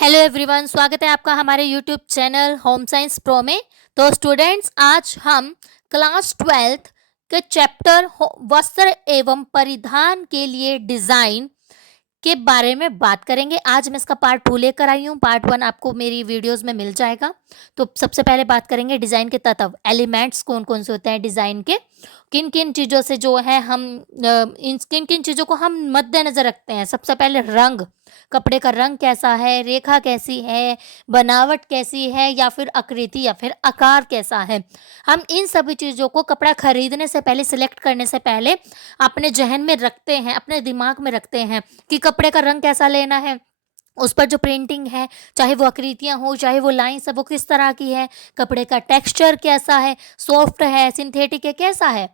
Hello everyone, स्वागत है आपका हमारे YouTube channel home science pro में। तो स्टूडेंट्स, आज हम क्लास 12th के चैप्टर वस्त्र एवं परिधान के लिए डिज़ाइन के बारे में बात करेंगे। आज मैं इसका पार्ट 2 लेकर आई हूँ। पार्ट 1 आपको मेरी वीडियोस में मिल जाएगा। तो सबसे पहले बात करेंगे डिज़ाइन के तत्व, एलिमेंट्स कौन कौन से होते हैं डिज़ाइन के, किन किन चीज़ों से जो है हम इन किन किन चीज़ों को हम मद्देनज़र रखते हैं। सबसे पहले रंग, कपड़े का रंग कैसा है, रेखा कैसी है, बनावट कैसी है, या फिर आकृति या फिर आकार कैसा है। हम इन सभी चीज़ों को कपड़ा खरीदने से पहले, सिलेक्ट करने से पहले अपने जहन में रखते हैं, अपने दिमाग में रखते हैं कि कपड़े का रंग कैसा लेना है, उस पर जो प्रिंटिंग है, चाहे वो आकृतियाँ हो, चाहे वो लाइन्स है, वो किस तरह की है, कपड़े का टेक्सचर कैसा है, सॉफ्ट है, सिंथेटिक है, कैसा है।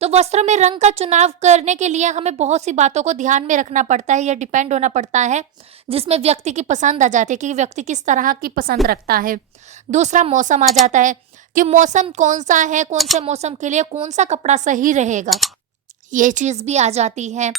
तो वस्त्र में रंग का चुनाव करने के लिए हमें बहुत सी बातों को ध्यान में रखना पड़ता है, या डिपेंड होना पड़ता है, जिसमें व्यक्ति की पसंद आ जाती है कि व्यक्ति किस तरह की पसंद रखता है। दूसरा, मौसम आ जाता है कि मौसम कौन सा है, कौन से मौसम के लिए कौन सा कपड़ा सही रहेगा, ये चीज़ भी आ जाती है।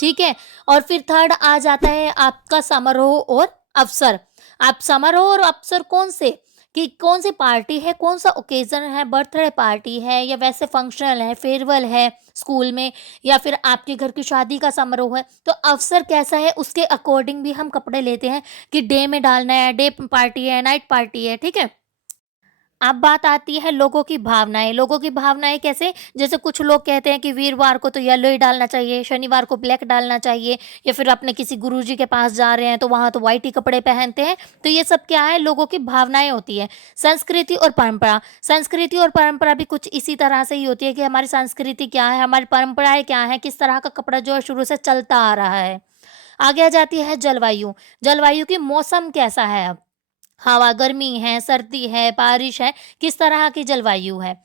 ठीक है। और फिर थर्ड आ जाता है आपका समारोह और अवसर। आप समारोह और अवसर कौन से, कि कौन सी पार्टी है, कौन सा ओकेजन है, बर्थडे पार्टी है या वैसे फंक्शनल है, फेयरवेल है स्कूल में, या फिर आपके घर की शादी का समारोह है, तो अवसर कैसा है उसके अकॉर्डिंग भी हम कपड़े लेते हैं कि डे में डालना है, डे पार्टी है, नाइट पार्टी है। ठीक है। अब बात आती है लोगों की भावनाएं। लोगों की भावनाएं कैसे, जैसे कुछ लोग कहते हैं कि वीरवार को तो येलो ही डालना चाहिए, शनिवार को ब्लैक डालना चाहिए, या फिर अपने किसी गुरुजी के पास जा रहे हैं तो वहाँ तो वाइट ही कपड़े पहनते हैं। तो ये सब क्या है, लोगों की भावनाएं होती है। संस्कृति और परंपरा, संस्कृति और परंपरा भी कुछ इसी तरह से ही होती है कि हमारी संस्कृति क्या है, हमारी परंपराएं क्या है, किस तरह का कपड़ा जो है शुरू से चलता आ रहा है। आगे आ जाती है जलवायु। जलवायु की मौसम कैसा है, अब हवा, गर्मी है, सर्दी है, बारिश है, किस तरह की जलवायु है।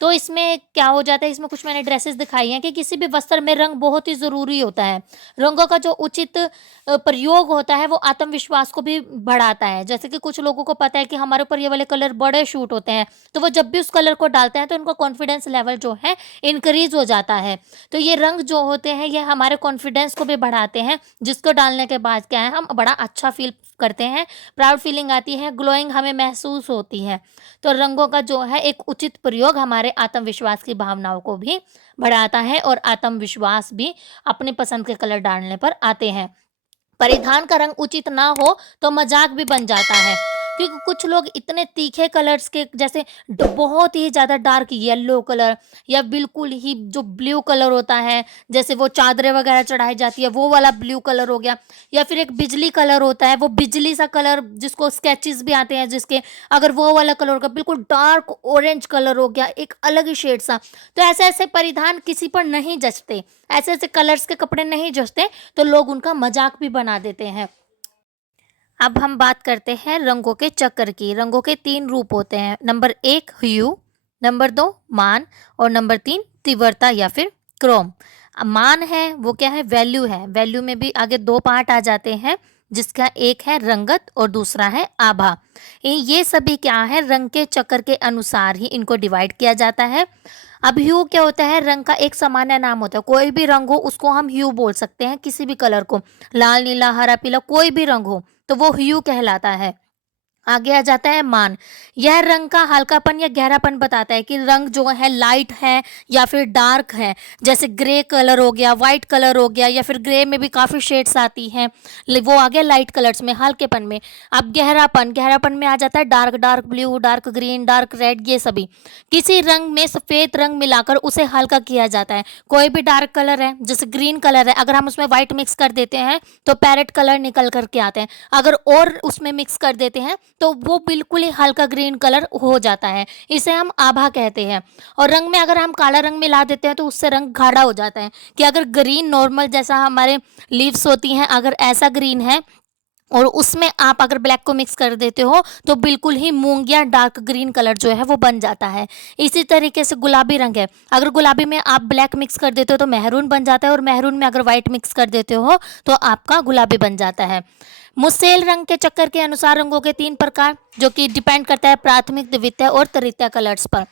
तो इसमें क्या हो जाता है, इसमें कुछ मैंने ड्रेसेस दिखाई हैं कि किसी भी वस्त्र में रंग बहुत ही ज़रूरी होता है। रंगों का जो उचित प्रयोग होता है वो आत्मविश्वास को भी बढ़ाता है। जैसे कि कुछ लोगों को पता है कि हमारे ऊपर ये वाले कलर बड़े शूट होते हैं, तो वो जब भी उस कलर को डालते हैं तो उनका कॉन्फिडेंस लेवल जो है इंक्रीज़ हो जाता है। तो ये रंग जो होते हैं ये हमारे कॉन्फिडेंस को भी बढ़ाते हैं, जिसको डालने के बाद क्या है, हम बड़ा अच्छा फ़ील करते हैं, प्राउड फीलिंग आती है, ग्लोइंग हमें महसूस होती है। तो रंगों का जो है एक उचित प्रयोग हमारे आत्मविश्वास की भावनाओं को भी बढ़ाता है, और आत्मविश्वास भी अपने पसंद के कलर डालने पर आते हैं। परिधान का रंग उचित ना हो तो मजाक भी बन जाता है, क्योंकि कुछ लोग इतने तीखे कलर्स के, जैसे बहुत ही ज़्यादा डार्क येलो कलर, या बिल्कुल ही जो ब्लू कलर होता है, जैसे वो चादरें वगैरह चढ़ाई जाती है वो वाला ब्लू कलर हो गया, या फिर एक बिजली कलर होता है, वो बिजली सा कलर जिसको स्केचेस भी आते हैं जिसके, अगर वो वाला कलर होगा, बिल्कुल डार्क ऑरेंज कलर हो गया, एक अलग ही शेड सा। तो ऐसे ऐसे परिधान किसी पर नहीं जचते, ऐसे ऐसे कलर्स के कपड़े नहीं जचते, तो लोग उनका मजाक भी बना देते हैं। अब हम बात करते हैं रंगों के चक्र की। रंगों के 3 रूप होते हैं। नंबर 1 ह्यू, नंबर 2 मान, और नंबर 3 तीव्रता या फिर क्रोम। मान है वो क्या है, वैल्यू है। वैल्यू में भी आगे 2 पार्ट आ जाते हैं, जिसका एक है रंगत और दूसरा है आभा। ये सभी क्या है, रंग के चक्र के अनुसार ही इनको डिवाइड किया जाता है। अब ह्यू क्या होता है, रंग का एक सामान्य नाम होता है। कोई भी रंग हो उसको हम ह्यू बोल सकते हैं, किसी भी कलर को, लाल, नीला, हरा, पीला, कोई भी रंग हो तो वो ह्यू कहलाता है। आगे आ जाता है मान। यह रंग का हल्कापन या गहरापन बताता है कि रंग जो है लाइट है या फिर डार्क है। जैसे ग्रे कलर हो गया, वाइट कलर हो गया, या फिर ग्रे में भी काफ़ी शेड्स आती हैं, वो आ गया लाइट कलर्स में, हल्केपन में। अब गहरापन, गहरापन में आ जाता है dark, dark blue, dark green, dark red, ये सभी। किसी रंग में सफ़ेद रंग मिलाकर उसे हल्का किया जाता है। कोई भी डार्क कलर है, जैसे ग्रीन कलर है, अगर हम उसमें व्हाइट मिक्स कर देते हैं तो पैरेट कलर निकल करके आते हैं। अगर और उसमें मिक्स कर देते हैं तो वो बिल्कुल ही हल्का ग्रीन कलर हो जाता है। इसे हम आभा कहते हैं। और रंग में अगर हम काला रंग मिला देते हैं तो उससे रंग गाढ़ा हो जाता है। कि अगर ग्रीन नॉर्मल जैसा हमारे लीव्स होती हैं, अगर ऐसा ग्रीन है और उसमें आप अगर ब्लैक को मिक्स कर देते हो तो बिल्कुल ही मूंग या डार्क ग्रीन कलर जो है वो बन जाता है। इसी तरीके से गुलाबी रंग है, अगर गुलाबी में आप ब्लैक मिक्स कर देते हो तो मेहरून बन जाता है, और मेहरून में अगर व्हाइट मिक्स कर देते हो तो आपका गुलाबी बन जाता है। मुसेल रंग के चक्कर के अनुसार रंगों के 3 प्रकार, जो कि डिपेंड करता है प्राथमिक, द्वितीय और तृतीय कलर्स पर।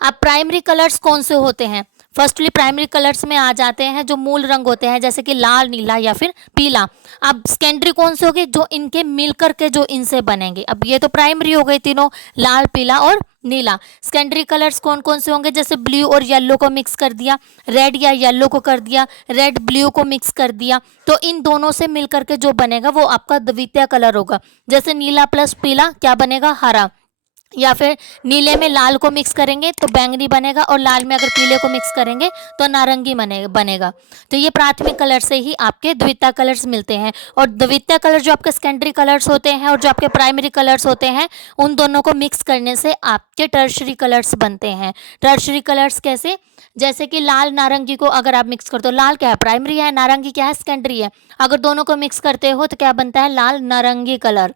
अब प्राइमरी कलर्स कौन से होते हैं, फर्स्टली प्राइमरी कलर्स में आ जाते हैं जो मूल रंग होते हैं, जैसे कि लाल, नीला या फिर पीला। अब सेकेंडरी कौन से होंगे? जो इनके मिलकर के जो इनसे बनेंगे। अब ये तो प्राइमरी हो गए तीनों, लाल, पीला और नीला। सेकेंडरी कलर्स कौन कौन से होंगे? जैसे ब्लू और येलो को मिक्स कर दिया, रेड या येलो को कर दिया, रेड ब्लू को मिक्स कर दिया, तो इन दोनों से मिलकर के जो बनेगा वो आपका द्वितीय कलर होगा। जैसे नीला प्लस पीला क्या बनेगा? हरा। या फिर नीले में लाल को मिक्स करेंगे तो बैंगनी बनेगा, और लाल में अगर पीले को मिक्स करेंगे तो नारंगी बनेगा। तो ये प्राथमिक कलर से ही आपके द्वितीय कलर्स मिलते हैं। और द्वितीय कलर जो आपके सेकेंडरी कलर्स होते हैं और जो आपके प्राइमरी कलर्स होते हैं, उन दोनों को मिक्स करने से आपके टर्शरी कलर्स बनते हैं। टर्शरी कलर्स कैसे? जैसे कि लाल नारंगी को अगर आप मिक्स करते हो, लाल क्या है? प्राइमरी है, नारंगी क्या है? सेकेंडरी है। अगर दोनों को मिक्स करते हो तो क्या बनता है? लाल नारंगी कलर।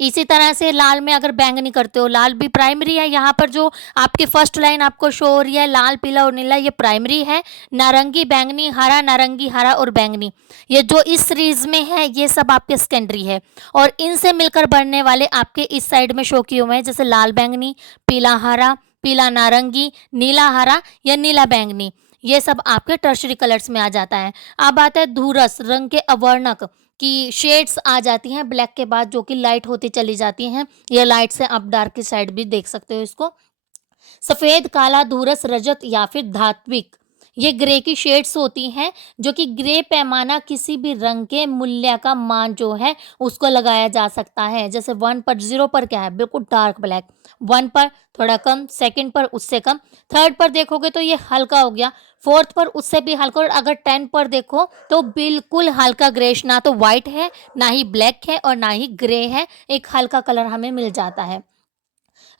इसी तरह से लाल में अगर बैंगनी करते हो, लाल भी प्राइमरी है। यहाँ पर जो आपकी फर्स्ट लाइन आपको शो हो रही है, लाल, पीला और नीला, ये प्राइमरी है। नारंगी, बैंगनी, हरा, नारंगी, हरा और बैंगनी, ये जो इस सीरीज में है ये सब आपके सेकेंडरी है। और इनसे मिलकर बनने वाले आपके इस साइड में शो किए हुए हैं, जैसे लाल बैंगनी, पीला हरा, पीला नारंगी, नीला हरा या नीला बैंगनी, ये सब आपके टर्शरी कलर्स में आ जाता है। अब आता है धूरस रंग के अवर्णक की शेड्स आ जाती हैं ब्लैक के बाद, जो कि लाइट होती चली जाती हैं। ये लाइट से आप डार्क की साइड भी देख सकते हो इसको। सफ़ेद, काला, धूरस, रजत या फिर धात्विक, ये ग्रे की शेड्स होती हैं, जो कि ग्रे पैमाना किसी भी रंग के मूल्य का मान जो है उसको लगाया जा सकता है। जैसे 1 पर, 0 पर क्या है? बिल्कुल डार्क ब्लैक, 1 पर थोड़ा कम, सेकंड पर उससे कम, थर्ड पर देखोगे तो ये हल्का हो गया, फोर्थ पर उससे भी हल्का, और अगर 10 पर देखो तो बिल्कुल हल्का ग्रेश, ना तो वाइट है, ना ही ब्लैक है और ना ही ग्रे है, एक हल्का कलर हमें मिल जाता है।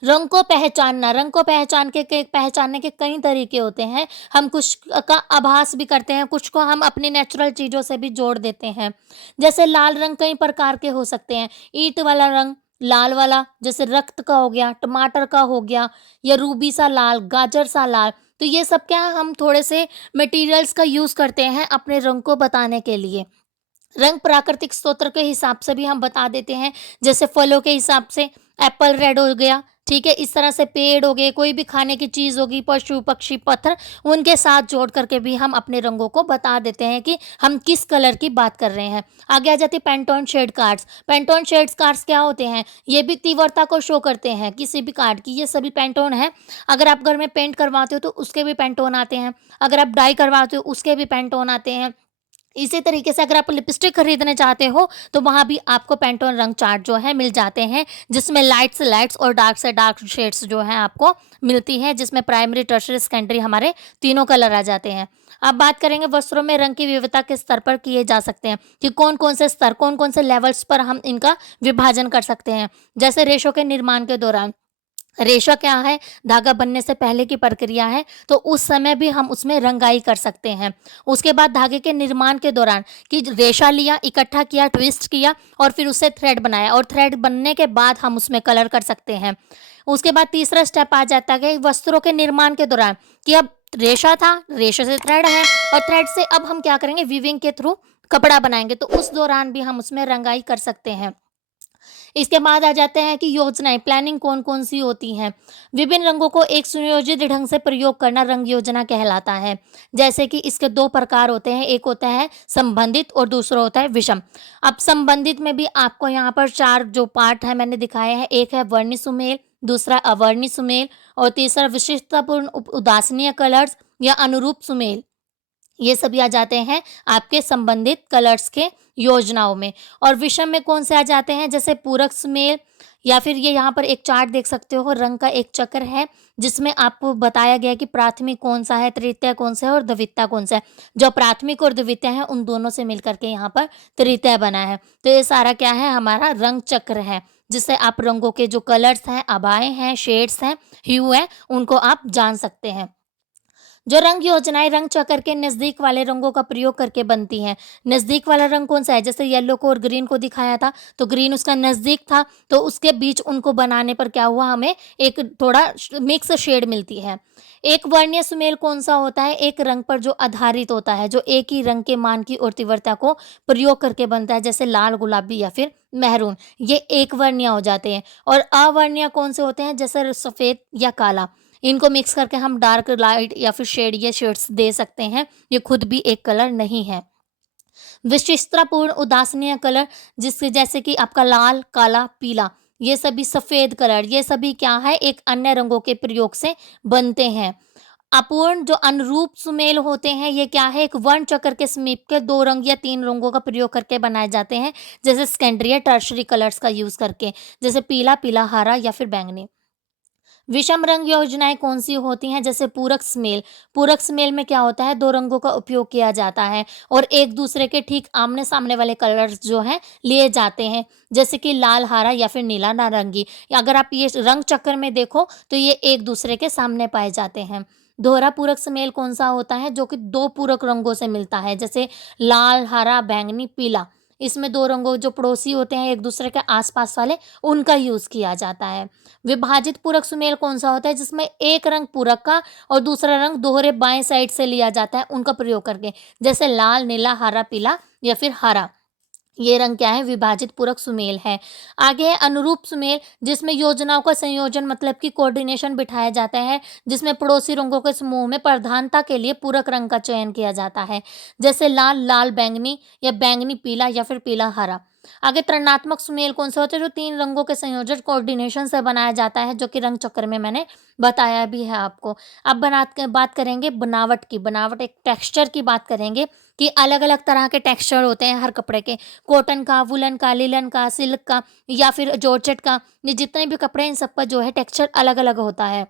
रंग को पहचानना, रंग को पहचानने के कई तरीके होते हैं। हम कुछ का आभास भी करते हैं, कुछ को हम अपनी नेचुरल चीज़ों से भी जोड़ देते हैं। जैसे लाल रंग कई प्रकार के हो सकते हैं। ईंट वाला रंग लाल वाला, जैसे रक्त का हो गया, टमाटर का हो गया, या रूबी सा लाल, गाजर सा लाल। तो ये सब क्या है? हम थोड़े से मटेरियल्स का यूज़ करते हैं अपने रंग को बताने के लिए। रंग प्राकृतिक स्रोत के हिसाब से भी हम बता देते हैं, जैसे फलों के हिसाब से एप्पल रेड हो गया, ठीक है। इस तरह से पेड़ हो गए, कोई भी खाने की चीज़ होगी, पशु पक्षी पत्थर, उनके साथ जोड़ करके भी हम अपने रंगों को बता देते हैं कि हम किस कलर की बात कर रहे हैं। आगे आ जाती है Pantone shade cards. Pantone shades cards क्या होते हैं? ये भी तीव्रता को शो करते हैं किसी भी कार्ड की। ये सभी पेंटोन है। अगर आप घर में पेंट करवाते हो तो उसके भी पेंटोन आते हैं, अगर आप डाई करवाते हो उसके भी पेंटोन आते हैं। इसी तरीके से अगर आप लिपस्टिक खरीदना चाहते हो तो वहाँ भी आपको पेंटोन रंग चार्ट जो है मिल जाते हैं, जिसमें लाइट से लाइट्स और डार्क से डार्क शेड्स जो हैं आपको मिलती हैं, जिसमें प्राइमरी, टर्शरी, सेकेंडरी हमारे तीनों कलर आ जाते हैं। अब बात करेंगे वस्त्रों में रंग की विविधता के स्तर पर किए जा सकते हैं, कि कौन कौन से स्तर, कौन कौन से लेवल्स पर हम इनका विभाजन कर सकते हैं। जैसे रेशों के निर्माण के दौरान, रेशा क्या है? धागा बनने से पहले की प्रक्रिया है, तो उस समय भी हम उसमें रंगाई कर सकते हैं। उसके बाद धागे के निर्माण के दौरान, कि रेशा लिया, इकट्ठा किया, ट्विस्ट किया और फिर उससे थ्रेड बनाया, और थ्रेड बनने के बाद हम उसमें कलर कर सकते हैं। उसके बाद तीसरा स्टेप आ जाता है वस्त्रों के निर्माण के दौरान, कि अब रेशा था, रेशे से थ्रेड है, और थ्रेड से अब हम क्या करेंगे? वीविंग के थ्रू कपड़ा बनाएंगे, तो उस दौरान भी हम उसमें रंगाई कर सकते हैं। इसके बाद आ जाते हैं कि योजनाएं, प्लानिंग कौन कौन सी होती हैं। विभिन्न रंगों को एक सुनियोजित ढंग से प्रयोग करना रंग योजना कहलाता है। जैसे कि इसके 2 प्रकार होते हैं, एक होता है संबंधित और दूसरा होता है विषम। अब संबंधित में भी आपको यहाँ पर 4 जो पार्ट है मैंने दिखाए हैं, एक है वर्णी सुमेल, दूसरा अवर्णी सुमेल और तीसरा विशिष्टतापूर्ण उदासीनीय कलर्स या अनुरूप सुमेल। ये सभी आ जाते हैं आपके संबंधित कलर्स के योजनाओं में। और विषम में कौन से आ जाते हैं? जैसे पूरक सुमेल, या फिर ये यहाँ पर एक चार्ट देख सकते हो, रंग का एक चक्र है जिसमें आपको बताया गया है कि प्राथमिक कौन सा है, तृतीय कौन सा है और द्वितीय कौन सा है। जो प्राथमिक और द्वितीय है उन दोनों से मिलकर के यहाँ पर तृतीय बना है। तो ये सारा क्या है? हमारा रंग चक्र है, जिससे आप रंगों के जो कलर्स हैं, आभाएं हैं, शेड्स हैं, ह्यू है, उनको आप जान सकते हैं। जो रंग योजनाएं रंग चक्र के नजदीक वाले रंगों का प्रयोग करके बनती हैं। नजदीक वाला रंग कौन सा है? जैसे येलो को और ग्रीन को दिखाया था, तो ग्रीन उसका नजदीक था, तो उसके बीच उनको बनाने पर क्या हुआ? हमें एक थोड़ा मिक्स शेड मिलती है। एक वर्णीय सुमेल कौन सा होता है? एक रंग पर जो आधारित होता है, जो एक ही रंग के मान की और तीव्रता को प्रयोग करके बनता है, जैसे लाल, गुलाबी या फिर मेहरून, ये एक वर्णीय हो जाते हैं। और अवर्णीय कौन से होते हैं? जैसे सफेद या काला। इनको मिक्स करके हम डार्क लाइट या फिर शेड या शेड्स दे सकते हैं। ये खुद भी एक कलर नहीं है। विशिष्टतापूर्ण उदासीन कलर जिससे जैसे कि आपका लाल, काला, पीला, ये सभी सफेद कलर, ये सभी क्या है एक अन्य रंगों के प्रयोग से बनते हैं। अपूर्ण जो अनुरूप सुमेल होते हैं ये क्या है एक वर्ण चक्र के समीप के 2 रंग या 3 रंगों का प्रयोग करके बनाए जाते हैं, जैसे सेकेंडरी या टर्शियरी कलर्स का यूज करके, जैसे पीला, पीला हरा या फिर बैंगनी। विषम रंग योजनाएं कौन सी होती हैं, जैसे पूरक स्मेल। पूरक स्मेल में क्या होता है 2 रंगों का उपयोग किया जाता है और एक दूसरे के ठीक आमने सामने वाले कलर्स जो हैं लिए जाते हैं, जैसे कि लाल हरा या फिर नीला नारंगी। अगर आप ये रंग चक्र में देखो तो ये एक दूसरे के सामने पाए जाते हैं। दोहरा पूरक स्मेल कौन सा होता है, जो कि 2 पूरक रंगों से मिलता है, जैसे लाल, हरा, बैंगनी, पीला। इसमें 2 रंगों जो पड़ोसी होते हैं एक दूसरे के आसपास वाले, उनका यूज किया जाता है। विभाजित पूरक सुमेल कौन सा होता है, जिसमें एक रंग पूरक का और दूसरा रंग दोहरे बाएं साइड से लिया जाता है उनका प्रयोग करके, जैसे लाल, नीला, हरा, पीला या फिर हरा। ये रंग क्या है विभाजित पूरक सुमेल है। आगे है अनुरूप सुमेल, जिसमें योजनाओं का संयोजन मतलब कि कोऑर्डिनेशन बिठाया जाता है, जिसमें पड़ोसी रंगों के समूह में प्रधानता के लिए पूरक रंग का चयन किया जाता है, जैसे लाल, लाल बैंगनी या बैंगनी पीला या फिर पीला हरा। आगे त्रणात्मक सुमेल कौन सा होता है, जो 3 रंगों के संयोजन कोऑर्डिनेशन से बनाया जाता है, जो कि रंग चक्र में मैंने बताया भी है आपको। अब बात करेंगे बनावट की। बनावट एक टेक्सचर की बात करेंगे कि अलग अलग तरह के टेक्सचर होते हैं हर कपड़े के, कॉटन का, वुलन का, लिलन का, सिल्क का या फिर जॉर्जेट का। ये जितने भी कपड़े हैं इन सब का जो है टेक्सचर अलग अलग होता है।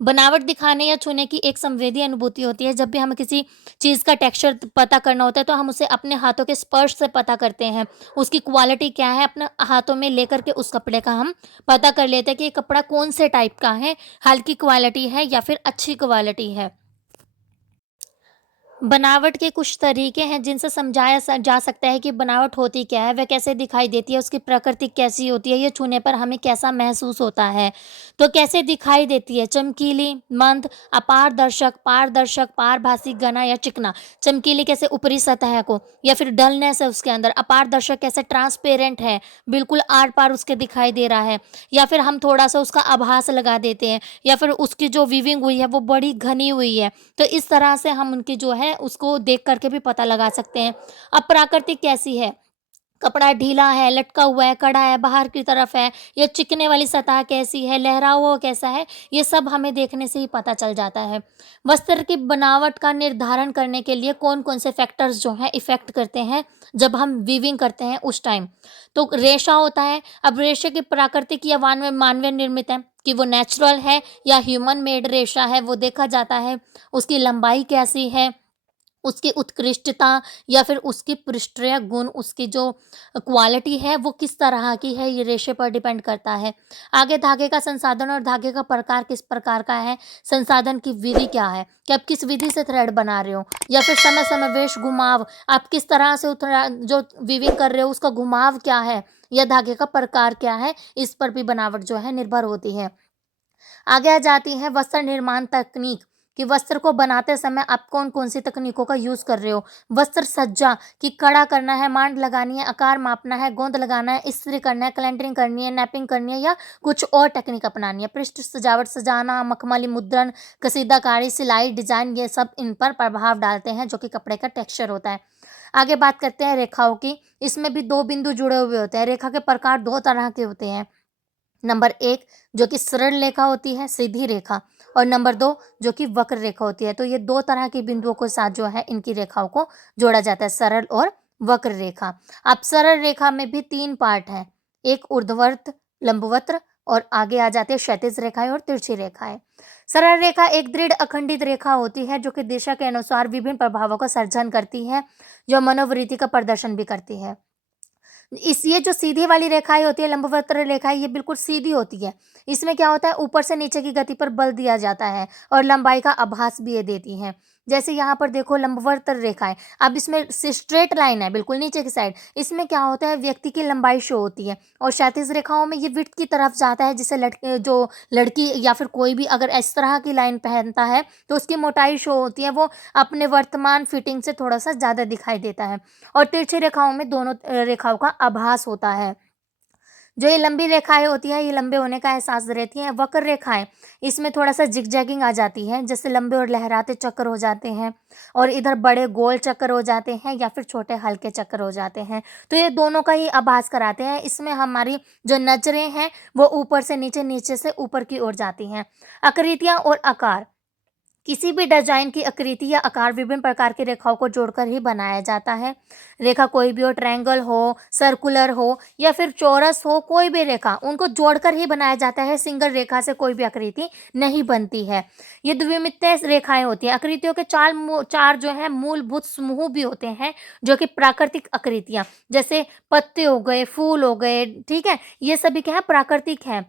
बनावट दिखाने या छूने की एक संवेदी अनुभूति होती है। जब भी हमें किसी चीज़ का टेक्सचर पता करना होता है तो हम उसे अपने हाथों के स्पर्श से पता करते हैं, उसकी क्वालिटी क्या है अपने हाथों में लेकर के उस कपड़े का हम पता कर लेते हैं कि ये कपड़ा कौन से टाइप का है, हल्की क्वालिटी है या फिर अच्छी क्वालिटी है। बनावट के कुछ तरीके हैं जिनसे समझाया जा सकता है कि बनावट होती क्या है, वह कैसे दिखाई देती है, उसकी प्रकृति कैसी होती है, ये छूने पर हमें कैसा महसूस होता है। तो कैसे दिखाई देती है, चमकीली, मंद, अपारदर्शक, पारदर्शक, पारभासी, घना या चिकना। चमकीली कैसे ऊपरी सतह को या फिर डलनेस है उसके अंदर। अपारदर्शक कैसे ट्रांसपेरेंट है, बिल्कुल आर पार उसके दिखाई दे रहा है, या फिर हम थोड़ा सा उसका आभास लगा देते हैं, या फिर उसकी जो वीविंग हुई है वो बड़ी घनी हुई है। तो इस तरह से हम उनकी जो है उसको देख करके भी पता लगा सकते हैं। अब प्राकृतिक कैसी है, कपड़ा ढीला है, लटका हुआ है, कड़ा है, बाहर की तरफ है, या चिकने वाली सतह कैसी है, लहरा हुआ कैसा है, ये सब हमें देखने से ही पता चल जाता है। वस्त्र की बनावट का निर्धारण करने के लिए कौन कौन से फैक्टर्स जो हैं इफेक्ट करते हैं जब हम वीविंग करते हैं उस टाइम। तो रेशा होता है। अब रेशे की प्राकृतिक या मानव मानवीय निर्मित है कि वो नेचुरल है या ह्यूमन मेड रेशा है, वो देखा जाता है। उसकी लंबाई कैसी है, उसकी उत्कृष्टता या फिर उसकी पृष्ठीय गुण, उसकी जो क्वालिटी है वो किस तरह की है, ये रेशे पर डिपेंड करता है। आगे धागे का संसाधन और धागे का प्रकार किस प्रकार का है, संसाधन की विधि क्या है कि आप किस विधि से थ्रेड बना रहे हो, या फिर समय समय वेश घुमाव आप किस तरह से जो वीविंग कर रहे हो उसका घुमाव क्या है, या धागे का प्रकार क्या है, इस पर भी बनावट जो है निर्भर होती है। आगे आ जाती है वस्त्र निर्माण तकनीक कि वस्त्र को बनाते समय आप कौन कौन सी तकनीकों का यूज कर रहे हो। वस्त्र सज्जा कि कड़ा करना है, मांड लगानी है, आकार मापना है, गोंद लगाना है, इस्त्री करना है, क्लैंटरिंग करनी है, नैपिंग करनी है, या कुछ और टेक्निक अपनानी है। पृष्ठ सजावट सजाना, मखमली मुद्रण, कसीदाकारी, सिलाई, डिजाइन, ये सब इन पर प्रभाव डालते हैं जो कि कपड़े का टेक्सचर होता है। आगे बात करते हैं रेखाओं की। इसमें भी 2 बिंदु जुड़े हुए होते हैं। रेखा के प्रकार 2 तरह के होते हैं। नंबर 1 जो कि सरल रेखा होती है, सीधी रेखा, और नंबर 2 जो कि वक्र रेखा होती है। तो ये 2 तरह के बिंदुओं के साथ जो है इनकी रेखाओं को जोड़ा जाता है, सरल और वक्र रेखा। अब सरल रेखा में भी 3 पार्ट हैं, एक ऊर्ध्वाधर, लंबवत और आगे आ जाती है क्षैतिज रेखाएं और तिरछी रेखाएं। सरल रेखा एक दृढ़ अखंडित रेखा होती है जो कि दिशा के अनुसार विभिन्न प्रभावों का सर्जन करती है, जो मनोवृत्ति का प्रदर्शन भी करती है। ये जो सीधी वाली रेखाएं होती है, लंबवत रेखाएं, ये बिल्कुल सीधी होती है। इसमें क्या होता है ऊपर से नीचे की गति पर बल दिया जाता है और लंबाई का आभास भी ये देती हैं। जैसे यहाँ पर देखो लंबवत रेखाएं, अब इसमें स्ट्रेट लाइन है बिल्कुल नीचे की साइड, इसमें क्या होता है व्यक्ति की लंबाई शो होती है, और क्षैतिज रेखाओं में ये विड्थ की तरफ जाता है, जिससे जो लड़की या फिर कोई भी अगर इस तरह की लाइन पहनता है तो उसकी मोटाई शो होती है, वो अपने वर्तमान फिटिंग से थोड़ा सा ज़्यादा दिखाई देता है। और तिरछी रेखाओं में दोनों रेखाओं का आभास होता है। जो ये लंबी रेखाएं होती हैं ये लंबे होने का एहसास देती हैं। वक्र रेखाएं, इसमें थोड़ा सा जिगजैगिंग आ जाती है, जैसे लंबे और लहराते चक्कर हो जाते हैं, और इधर बड़े गोल चक्कर हो जाते हैं या फिर छोटे हल्के चक्कर हो जाते हैं। तो ये दोनों का ही आभास कराते हैं। इसमें हमारी जो नजरें हैं वो ऊपर से नीचे, नीचे से ऊपर की ओर जाती हैं। आकृतियां और आकार, किसी भी डिजाइन की आकृति या आकार विभिन्न प्रकार की रेखाओं को जोड़कर ही बनाया जाता है। रेखा कोई भी हो, ट्रायंगल हो, सर्कुलर हो या फिर चौरस हो, कोई भी रेखा उनको जोड़कर ही बनाया जाता है। सिंगल रेखा से कोई भी आकृति नहीं बनती है। ये द्विमितीय रेखाएं होती हैं। आकृतियों के चार जो है मूलभूत समूह भी होते हैं, जो कि प्राकृतिक आकृतियां, जैसे पत्ते हो गए, फूल हो गए, ठीक है, ये सभी क्या है, प्राकृतिक है।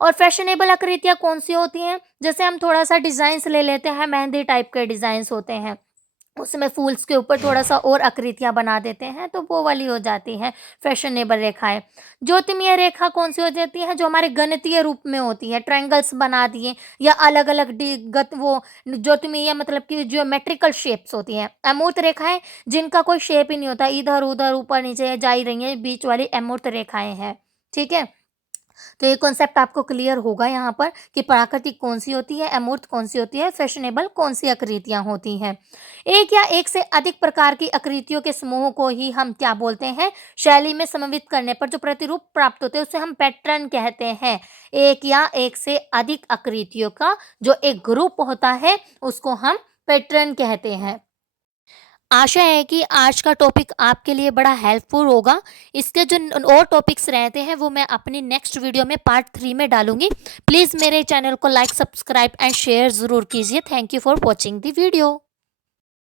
और फैशनेबल आकृतियां कौन सी होती हैं, जैसे हम थोड़ा सा डिजाइन्स ले लेते हैं, मेहंदी टाइप के डिजाइन्स होते हैं, उसमें फूल्स के ऊपर थोड़ा सा और आकृतियां बना देते हैं, तो वो वाली हो जाती हैं फैशनेबल रेखाएं। ज्योतिमीय रेखा कौन सी हो जाती है, जो हमारे गणितीय रूप में होती है, ट्रायंगल्स बना दिए या अलग अलग वो ज्योतिमीय मतलब कि ज्योमेट्रिकल शेप्स होती हैं। अमूर्त रेखाएं, जिनका कोई शेप ही नहीं होता, इधर उधर ऊपर नीचे जा ही रही हैं, बीच वाली अमूर्त रेखाएं हैं। ठीक है, तो ये कॉन्सेप्ट आपको क्लियर होगा यहाँ पर कि प्राकृतिक कौन सी होती है, अमूर्त कौन सी होती है, फैशनेबल कौन सी आकृतियां होती हैं। एक या एक से अधिक प्रकार की आकृतियों के समूह को ही हम क्या बोलते हैं, शैली में समन्वित करने पर जो प्रतिरूप प्राप्त होते हैं उसे हम पैटर्न कहते हैं। एक या एक से अधिक आकृतियों का जो एक ग्रुप होता है उसको हम पैटर्न कहते हैं। आशा है कि आज का टॉपिक आपके लिए बड़ा हेल्पफुल होगा। इसके जो और टॉपिक्स रहते हैं वो मैं अपनी नेक्स्ट वीडियो में पार्ट 3 में डालूंगी। प्लीज़ मेरे चैनल को लाइक, सब्सक्राइब एंड शेयर ज़रूर कीजिए। Thank you for watching the video.